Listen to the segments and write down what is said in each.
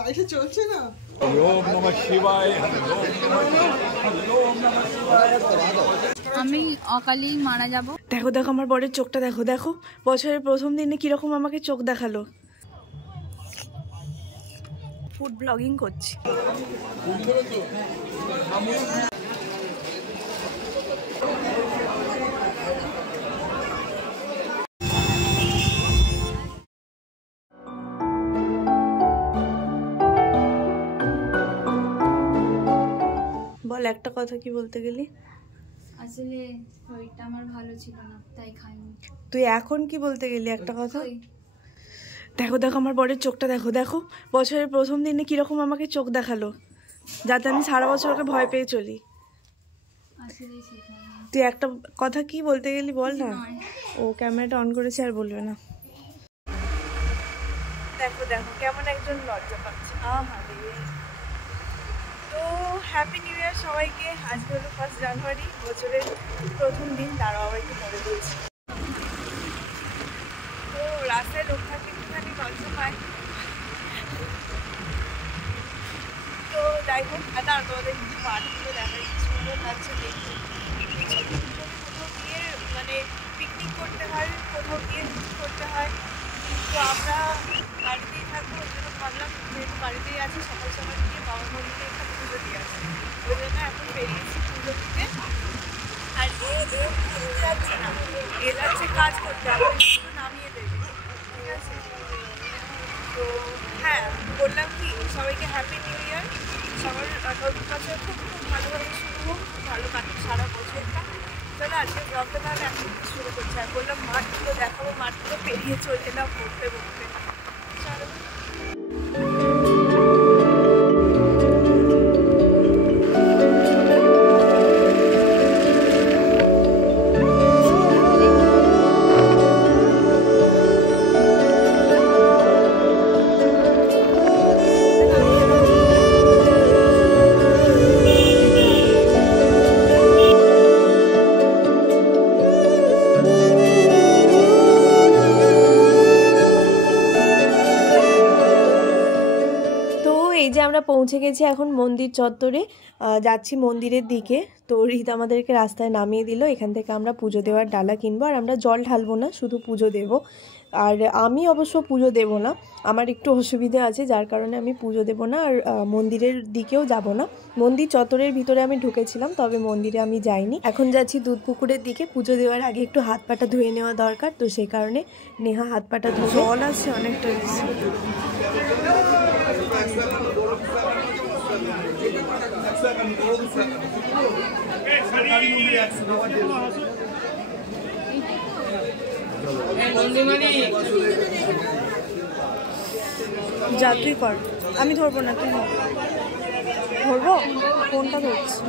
লাইটে চলছে না। ওম নমঃ শিবায়, ওম নমঃ শিবায়। আমি অকালেই মারা যাব। দেখো দেখো আমার বরের চোখটা দেখো, দেখো বছরের প্রথম দিনে কিরকম আমাকে চোখ দেখালো। ফুড ব্লগিং করছি। বল একটা কথা, কি বলতে গেলি? আসলে শরীরটা আমার ভালো ছিল না, তাই খাইনি। তুই এখন কি বলতে গেলি একটা কথা? দেখো দেখো আমার বরের চোখটা দেখো, দেখো বছরের প্রথম দিনে কিরকম আমাকে চোখ দেখালো, যাতে আমি সারা বছর ওকে ভয় পেয়ে চলি। তুই একটা কথা কি বলতে গেলি বল না। ও ক্যামেরাটা অন করেছে, আর বলবে না। দেখো দেখো কেমন একজন লজ্জা পাচ্ছে। তো হ্যাপি নিউ ইয়ার সবাইকে। আজকে হলো 1 জানুয়ারি, বছরের প্রথম দিন। তারাও আবার একটু মনে বলছি। তো রাস্তায় লোক থাকলে একটুখানি লজ্জা পায়। তো যাই হোক, আর তোমাদের কিছু মাঠগুলো দেখার কি সুন্দর লাগছে দেখতে। কোথাও গিয়ে মানে পিকনিক করতে হয়, কোথাও গিয়ে কিছু করতে হয়, তো আমরা বাড়িতেই থাকবো। ওই জন্য ভাবলাম যেহেতু বাড়িতেই আছি, সকাল সকাল গিয়ে বাবা মন্দিরে একটা পুজো দিয়ে আসি। ওই জন্য এখন বেরিয়েছি পুজো দিতে। আর যাচ্ছে না, এ যাচ্ছে কাজ করতে, আবার পুজো নামিয়ে দেবে, ঠিক আছে? তো হ্যাঁ, বললাম কি সবাইকে হ্যাপি নিউ ইয়ার। সবার নতুন বছর খুব খুব ভালোভাবে শুরু হোক, খুব ভালো কাটুক সারা বছরটা। চলো আজকে ব্লগটা তাহলে এখন শুরু করছি। আর বললাম মাঠগুলো দেখাবো, মাঠগুলো পেরিয়ে চলে এলাম বলতে বলতে। চলো। আমরা পৌঁছে গেছি এখন মন্দির চত্বরে, যাচ্ছি মন্দিরের দিকে। তো রীত আমাদেরকে রাস্তায় নামিয়ে দিল। এখান থেকে আমরা পুজো দেওয়ার ডালা কিনবো, আর আমরা জল ঢালবো না, শুধু পুজো দেব। আর আমি অবশ্য পুজো দেব না, আমার একটু অসুবিধা আছে, যার কারণে আমি পুজো দেব না। আর মন্দিরের দিকেও যাব না। মন্দির চত্বরের ভিতরে আমি ঢুকেছিলাম, তবে মন্দিরে আমি যাইনি। এখন যাচ্ছি দুধপুকুরের দিকে। পুজো দেওয়ার আগে একটু হাত পাটা ধুয়ে নেওয়া দরকার, তো সেই কারণে নেহা হাত পাটা ধুয়ে। জল আছে অনেকটা বেশি। যা তুই কর, আমি ধরবো না, তুই ধরবো, কোনটা ধরছি।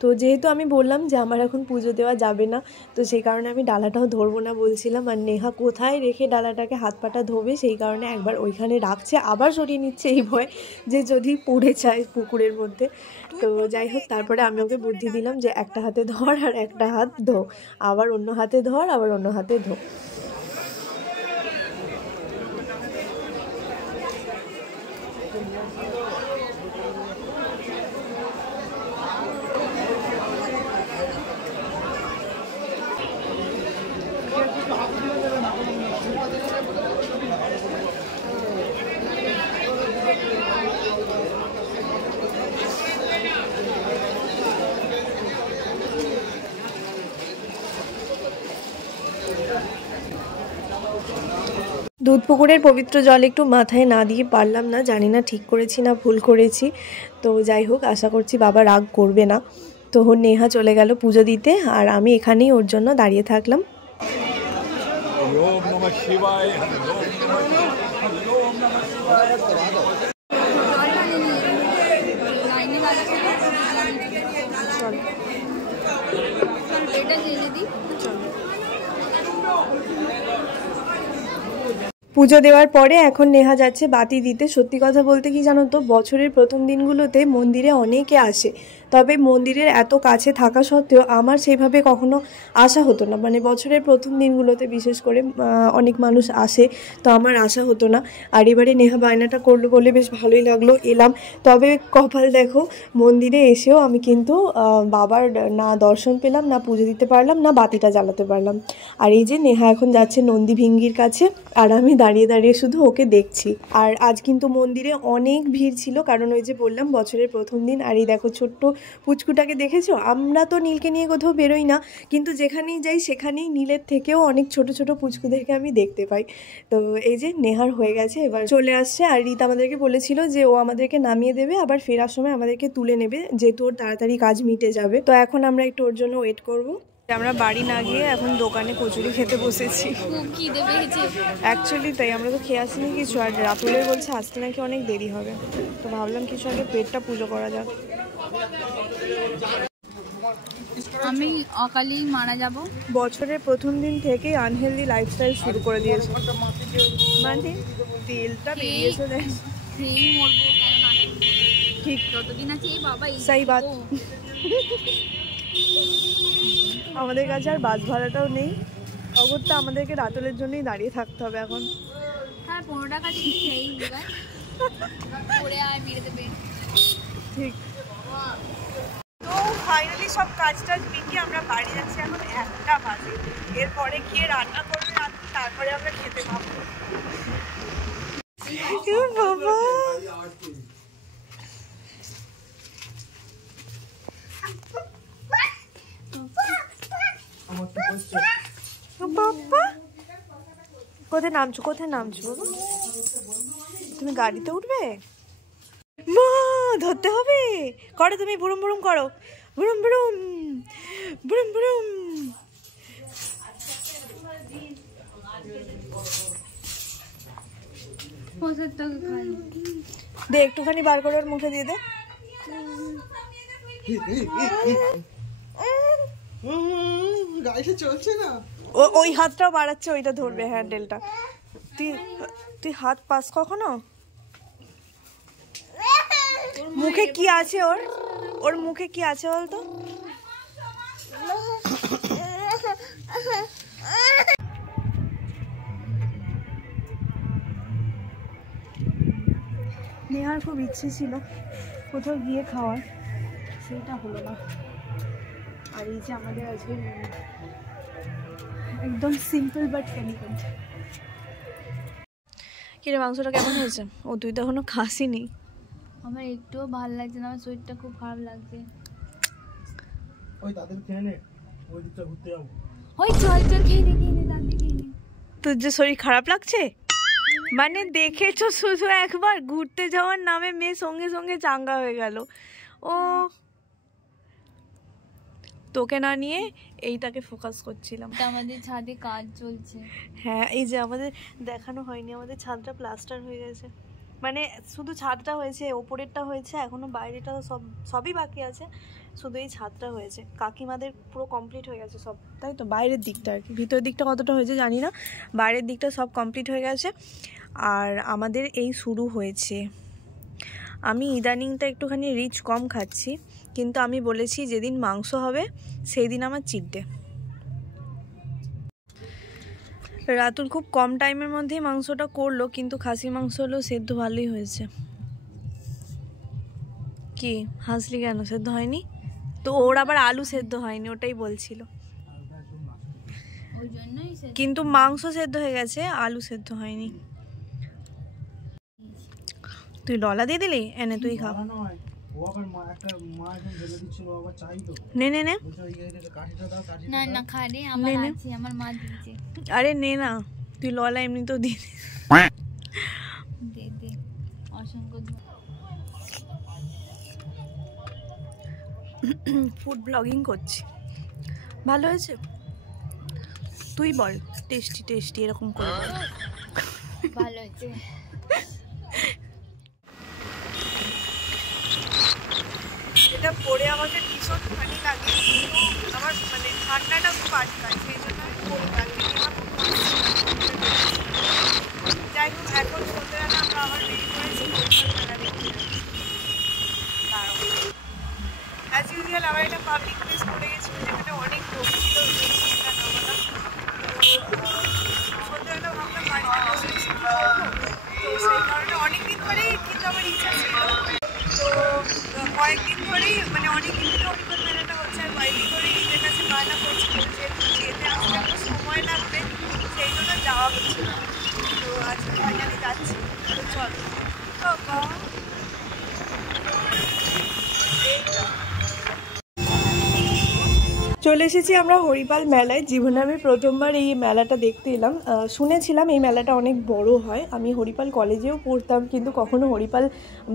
তো যেহেতু আমি বললাম যে আমার এখন পুজো দেওয়া যাবে না, তো সেই কারণে আমি ডালাটাও ধরবো না বলছিলাম। আর নেহা কোথায় রেখে ডালাটাকে হাত পাটা ধোবে, সেই কারণে একবার ওইখানে রাখছে, আবার সরিয়ে নিচ্ছে এই ভয় যে যদি পড়ে যায় পুকুরের মধ্যে। তো যাই হোক, তারপরে আমি ওকে বুদ্ধি দিলাম যে একটা হাতে ধর আর একটা হাত ধো, আবার অন্য হাতে ধর, আবার অন্য হাতে ধো। দুধপুকুরের পবিত্র জল একটু মাথায় না দিয়ে পারলাম না, জানি না ঠিক করেছি না ভুল করেছি। তো যাই হোক, আশা করছি বাবা রাগ করবে না। তো নেহা চলে গেল পুজো দিতে, আর আমি এখানেই ওর জন্য দাঁড়িয়ে থাকলাম। ওম নমঃ শিবায়, ওম নমঃ শিবায়। পুজো দেওয়ার পরে এখন নেহা যাচ্ছে বাতি দিতে। সত্যি কথা বলতে কি জানো তো, বছরের প্রথম দিনগুলোতে মন্দিরে অনেকে আসে, তবে মন্দিরের এত কাছে থাকা সত্ত্বেও আমার সেইভাবে কখনো আসা হতো না, মানে বছরের প্রথম দিনগুলোতে বিশেষ করে অনেক মানুষ আসে, তো আমার আসা হতো না। আর এবারে নেহা বায়নাটা করলো বলে বেশ ভালোই লাগলো, এলাম। তবে কপাল দেখো, মন্দিরে এসেও আমি কিন্তু বাবার না দর্শন পেলাম, না পুজো দিতে পারলাম, না বাতিটা জ্বালাতে পারলাম। আর এই যে নেহা এখন যাচ্ছে নন্দী ভিঙ্গির কাছে, আর আমি দাঁড়িয়ে দাঁড়িয়ে শুধু ওকে দেখছি। আর আজ কিন্তু মন্দিরে অনেক ভিড় ছিল, কারণ ওই যে বললাম বছরের প্রথম দিন। আর এই দেখো ছোট্ট পুচকুটাকে দেখেছো? আমরা তো নীলকে নিয়ে কোথাও বেরোই না, কিন্তু যেখানেই যাই সেখানেই নীলের থেকেও অনেক ছোট ছোট পুচকুদেরকে আমি দেখতে পাই। তো এই যে নেহার হয়ে গেছে, এবার চলে আসছে। আর রীত আমাদেরকে বলেছিল যে ও আমাদেরকে নামিয়ে দেবে, আবার ফেরার সময় আমাদেরকে তুলে নেবে, যেহেতু ওর তাড়াতাড়ি কাজ মিটে যাবে। তো এখন আমরা একটু ওর জন্য ওয়েট করব। আমরা বাড়ি না গিয়ে এখন দোকানে কচুরি খেতে বসেছি। অ্যাকচুয়ালি তাই, আমরা তো খেয়ে আসিনি কিছু। আর রাতুলের বলছে আসতে নাকি অনেক দেরি হবে, তো ভাবলাম কিছু আগে পেটটা পুজো করা যাক। আমি অকালেই মারা যাব। বছরের প্রথম দিন থেকেই আনহেলদি লাইফস্টাইল শুরু করে দিয়েছে, মানে তেলটা বেরিয়েছে দেখ। মরবো কেন না, ঠিক ততদিন আছে এই বাবা। সেই বাত। আমাদের কাছে আর বাস ভাড়াটাও নেই, অগত্যা আমাদেরকে রাতুলের জন্যই দাঁড়িয়ে থাকতে হবে এখন। হ্যাঁ, 15 টাকা দিয়ে খেয়েই দিবা পরে আর মেরে দেবে। ঠিক। তো ফাইনালি সব কাজ টাজ মিটিয়ে আমরা বাড়ি যাচ্ছি, এখন 1টা বাজে। এরপরে গিয়ে রান্না করবে, তারপরে আমরা খেতে পাবো। বাবা বাবা, কোথায় নামছো? কোথায় নামছো বাবা? তুমি গাড়িতে উঠবে? মা ধরতে হবে, করো তুমি, বুড়ুম বুড়ুম করো, বুড়ুম বুড়ুম বুড়ুম বুড়ুম। দে একটুখানি বার করে ওর মুখে দিয়ে দে। চলছে না, ওই হাতটাও বাড়াচ্ছে, ওইটা ধরবে হ্যান্ডেলটা। তুই হাত পাস কখনো? মুখে কি আছে ওর মুখে কি আছে বলতো? নেহার খুব ইচ্ছে ছিল কোথাও গিয়ে খাওয়ার, সেইটা হলো না। আর এই যে আমাদের আজকে একদম সিম্পল বাট এলিগেন্ট। কিরে মাংসটা কেমন হয়েছে? ও তুই তো এখনো খাসিনি। আমার একটুও ভালো লাগছে না, আমার শরীরটা খুব খারাপ লাগছে। ওই তাদের খেয়ে নে, ওই দিকটা ঘুরতে যাবো। ওই চল চল খেয়ে নে তাদের খেয়ে নে। তোর যে শরীর খারাপ লাগছে, মানে দেখেছো শুধু একবার ঘুরতে যাওয়ার নামে মেয়ে সঙ্গে সঙ্গে চাঙ্গা হয়ে গেল। ও তোকে না নিয়ে এইটাকে ফোকাস করছিলাম। আমাদের ছাদে কাজ চলছে। হ্যাঁ, এই যে আমাদের দেখানো হয়নি, আমাদের ছাদটা প্লাস্টার হয়ে গেছে, মানে শুধু ছাদটা হয়েছে, ওপরেরটা হয়েছে, এখনো বাইরেটা সবই বাকি আছে, শুধু এই ছাদটা হয়েছে। কাকিমাদের পুরো কমপ্লিট হয়ে গেছে সব, তাই তো বাইরের দিকটা আর কি, ভিতরের দিকটা কতটা হয়েছে জানি না, বাইরের দিকটা সব কমপ্লিট হয়ে গেছে। আর আমাদের এই শুরু হয়েছে। আমি ইদানিংটা একটুখানি রিচ কম খাচ্ছি, কিন্তু আমি বলেছি যেদিন মাংস হবে সেই দিন আমার চিট ডে। রাতুল খুব কম টাইমের মধ্যেই মাংসটা করলো, কিন্তু খাসি মাংস হলেও সেদ্ধ ভালোই হয়েছে। কি হাসলি কেন? সেদ্ধ হয়নি তো? ওর আবার আলু সেদ্ধ হয়নি, ওটাই বলছিল। কিন্তু মাংস সেদ্ধ হয়ে গেছে, আলু সেদ্ধ হয়নি। তুই ললা দিয়ে দিলি, এনে তুই খা। নে নে নে, না না খা রে, আমার আছে, আমার মা দিয়েছে। আরে নে না, তুই ললা এমনি তো দিয়ে দে দে, অসংখ্য। ফুড ব্লগিং করছি, ভালো হয়েছে? তুই বল, টেস্টি টেস্টি এরকম করে বল। ভালো হয়েছে। এটা পরে আমাকে ভীষণ ভালো লাগে, কিন্তু আমার মানে ঠান্ডাটা খুব আটকায়, সেই জন্য আমি পরে থাকি। যাই হোক, এখন সন্ধ্যেবেলা আমরা আবার রেডি করেছি, অ্যাজ ফাইনালি যাচ্ছি। তো চল বাবা। চলে এসেছি আমরা হরিপাল মেলায়। জীবনে আমি প্রথমবার এই মেলাটা দেখতে এলাম। শুনেছিলাম এই মেলাটা অনেক বড় হয়। আমি হরিপাল কলেজেও পড়তাম, কিন্তু কখনো হরিপাল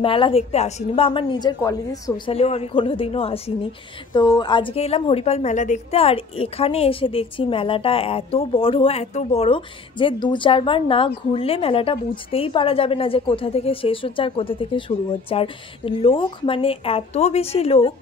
মেলা দেখতে আসিনি, বা আমার নিজের কলেজের সোশ্যালেও আমি কোনো দিনও আসিনি। তো আজকে এলাম হরিপাল মেলা দেখতে। আর এখানে এসে দেখছি মেলাটা এত বড় যে 2-4 বার না ঘুরলে মেলাটা বুঝতেই পারা যাবে না যে কোথা থেকে শেষ হচ্ছে আর কোথা থেকে শুরু হচ্ছে। আর লোক মানে এত বেশি লোক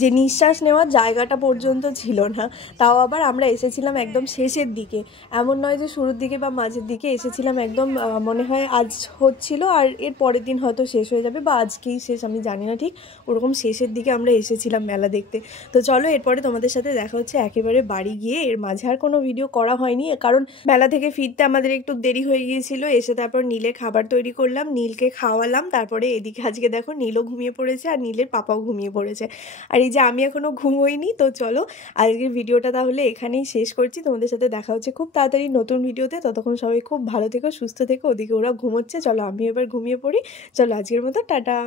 যে নিঃশ্বাস নেওয়ার জায়গাটা পর্যন্ত ছিল না। তাও আবার আমরা এসেছিলাম একদম শেষের দিকে, এমন নয় যে শুরুর দিকে বা মাঝের দিকে। এসেছিলাম একদম মনে হয় আজ হচ্ছিল আর এর পরের দিন হয়তো শেষ হয়ে যাবে, বা আজকেই শেষ, আমি জানি না ঠিক। ওরকম শেষের দিকে আমরা এসেছিলাম মেলা দেখতে। তো চলো এরপরে তোমাদের সাথে দেখা হচ্ছে একেবারে বাড়ি গিয়ে। এর মাঝে আর কোনো ভিডিও করা হয়নি, কারণ মেলা থেকে ফিরতে আমাদের একটু দেরি হয়ে গিয়েছিল। এসে তারপর নীলের খাবার তৈরি করলাম, নীলকে খাওয়ালাম। তারপরে এদিকে আজকে দেখো নীলও ঘুমিয়ে পড়েছে আর নীলের পাপাও ঘুমিয়ে পড়েছে। আর এই যে আমি এখনো ঘুমোইনি। তো চলো আজকের ভিডিওটা তাহলে এখানেই শেষ করছি। তোমাদের সাথে দেখা হচ্ছে খুব তাড়াতাড়ি নতুন ভিডিওতে। ততক্ষণ সবাই খুব ভালো থেকো, সুস্থ থেকো। ওদিকে ওরা ঘুমোচ্ছে, চলো আমি এবার ঘুমিয়ে পড়ি। চলো আজকের মতো টাটা।